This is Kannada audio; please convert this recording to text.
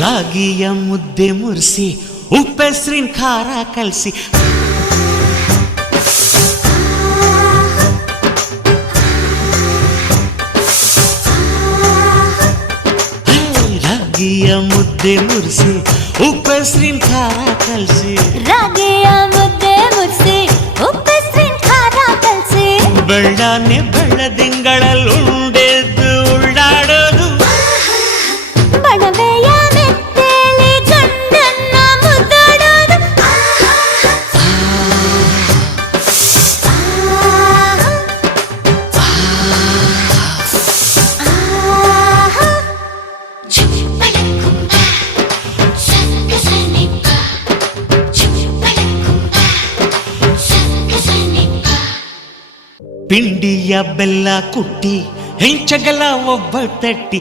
ರಾಗಿಯ ಮುದ್ದೆ ಮುರಿಸಿ ಉಪ್ಪೆಸರಿನ ಖಾರ ಕಲಸಿ ರಾಗಿಯ ಮುದ್ದೆ ಮುರಿಸಿ ಉಪ್ಪೆಸರಿನ ಖಾರ ಕಲಸಿ ರಾಗಿಯ ಮುದ್ದೆ ಮುರಿಸಿ ಉಪ್ಪೆಸರಿನ ಖಾರ ಕಲಸಿ ಬೆಳ್ಳನೆ ಬೆಳ್ಳದಿಂಗಳಲ್ಲುಂಡೆದ್ದು ಉಳ್ಳಾಡೋದು ಬಣವೆಯ ಮೆತ್ತೇಲಿ ಗಂಡನ್ನ ಮುದ್ದಾಡೋದು ಪಿಂಡಿಯ ಬೆಲ್ಲ ಕುಟ್ಟಿ ಹೆಂಚಗಲ ಒಬ್ಬ ತಟ್ಟಿ